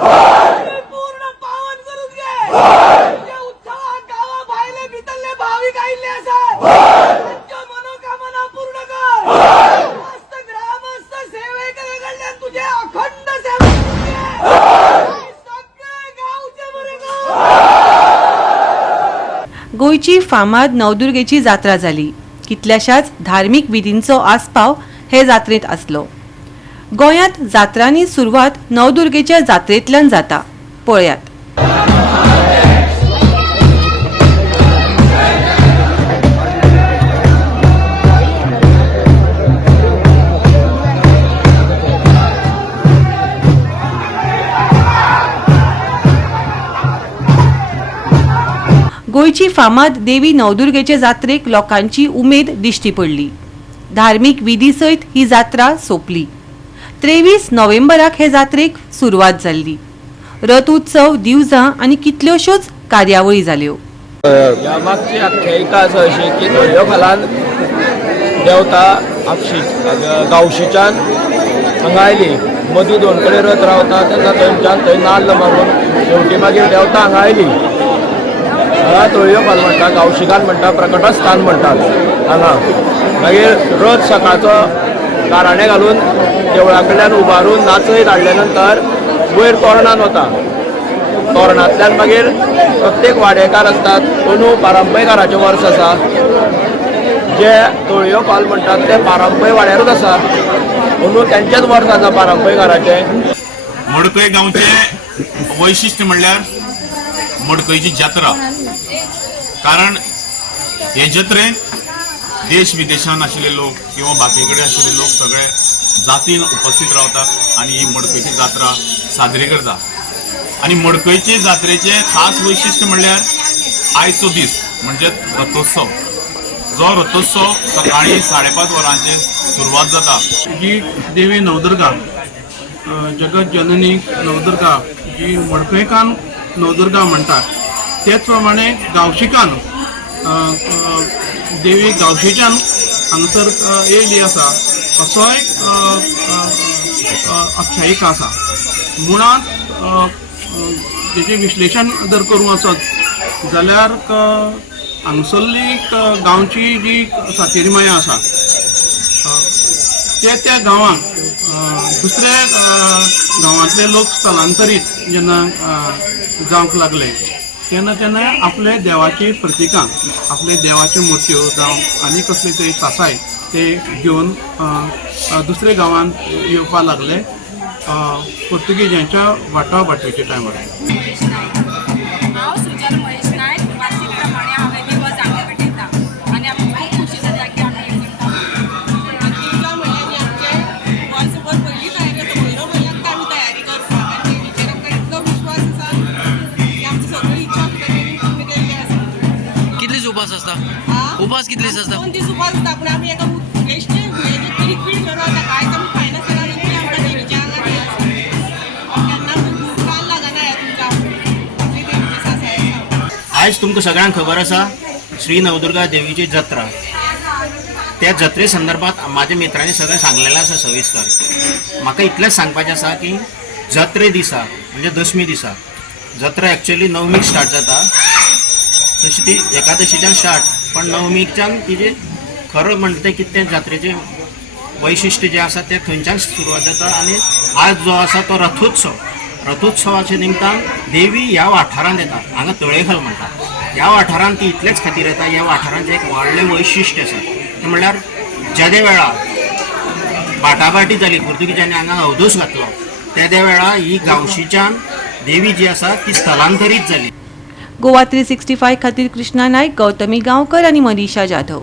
पूर्ण पावन करून घे उत्सवात गावा भाईले भितरले भाविक आईले असतात त्यांच्या मनोकामना पूर्ण कर मस्त ग्रामस्थ सेवेकडे तुझे अखंड सेवा सगळे गावचे बरे गोयची फामाद नवदुर्गेची जात्रा जाली। कितल्याशाच धार्मिक विधींचो आस्पाव हे जात्रेत आसलो। गोंयांत जात्रांनी सुरवात नवदुर्गेच्या जात्रेंतल्यान जाता। पळयात। गोयची फामाद देवी नवदुर्गेचे जात्रेक लोकांची उमेद दिश्टी पडली। धार्मिक विधी सयत ही जात्रा सोपली। 23 नोव्हेंबराक हे जात्रेक सुरवात जाल्ली। रथ उत्सव दिवजां आनी कितल्योश्योच कार्यावळी जाल्यो। ह्या मागची आख्यायिका आसा अशी की थोड्यो फालान देवता गांवशीच्यान हांगा आयली। मदीं दोन कडेन रथ रावता तेन्ना थंयच्यान थंय नाल्ल मारून शेवटी मागीर देवता हांगा आयली। हांगा तळयो फाल म्हणटा, गांवशिकान म्हणटा, प्रकटस्थान म्हणटात हांगा। मागीर रथ सकाळचो गाराणे घालून देवळा कडल्यान उबारून नाचयत हाडले नंतर वयर तोरणान वता। तोरणांतल्यान मागीर प्रत्येक वाडेकार आसतात अंदू पारंपयकाराचें वर्स आसा जे तळयो फाल म्हणटात ते पारंपय वाड्यारूच आसा। अंदू तेंचेच वर्स आसा पारंपयकाराचें। मडकय गांवचें वैशिश्ट्य म्हणल्यार मडकयची जात्रा। कारण हे जत्रेक देश विदेशान आशिल्ले लोक किंवा बाकी कडेन आशिल्ले लोक सगळे जातीन उपस्थित रावतात आणि ही मडकयची जात्रा साजरी करतात। आणि मडकयचे जात्रेचे खास वैशिश्ट्य म्हणल्यार आयचो दीस म्हणजे रथोत्सव। जो रथोत्सव सकाळी 5:30 वरांचेर सुरवात जाता। जी देवी नवदुर्गा जगत जननी नवदुर्गा जी मडकयकान नवदुर्गा म्हणटात तेच प्रमाणे गांवशिकान देवी गांवशीच्यान हांगासर येयली आसा असोय आख्यायिका आसा। मुळांत तेजें विश्लेशण जर करूं आसत जाल्यार हांगसरली गांवची जी सातेरी माया आसा त्या गांवांक दुसऱ्या गांवांतले लोक स्थलांतरीत जेन्ना जावंक लागले तेन्ना आपले देवाची प्रतीकां, आपले देवाच्यो मुर्त्यो जावं आनी कसले तरी सासाय ते घेवन दुसऱ्या गांवांत येवपाक लागले पुर्तुगेजांच्या वाटावाटवीच्या टायमार। उपास असता उपास कितले दीस असता? 2 दीस उपास असता पण आम्ही एका बेश्टे पीड करता काय कमी फायनल सगळा इतली आमच्या देवीच्या केन्ना काल लागना या तुमच्या आज तुमकां सगळ्यांक खबर आसा श्री नवदुर्गा देवीची जत्रा। त्या जत्रे संदर्भात माझ्या मित्रांनी सगळें सांगलेलें आसा सविस्तर। म्हाका इतलेंच सांगपाचें आसा की जत्रे दिसा म्हणजे दशमी दिसा जत्रा एक्चुअली नवमीक स्टार्ट जाता तशी ती एकादशीच्यान स्टार्ट पण नवमीच्यान तिजे खरं म्हणटा तें कितें जात्रेचें वैशिश्ट्य जें आसा तें थंयच्यान सुरवात जाता। आनी आज जो आसा तो रथोत्सवाच्या निमतान देवी ह्या वाठारांत येता। हांगा तळेखल म्हणटात ह्या वाठारांत ती इतलेच खातीर येता। ह्या वाठारांत एक व्हडलें वैशिश्ट्य आसा तें म्हणल्यार ज्या वेळार बाटाबाटी जाली पुर्तुगेजांनी हांगा अवदोस घातलो त्या वेळा ही गांवशीच्यान देवी जी आसा ती स्थलांतरीत जाली। गोवा 365 खातीर कृष्णा नायक, गौतमी गांवकर आनी मनीषा जाधव।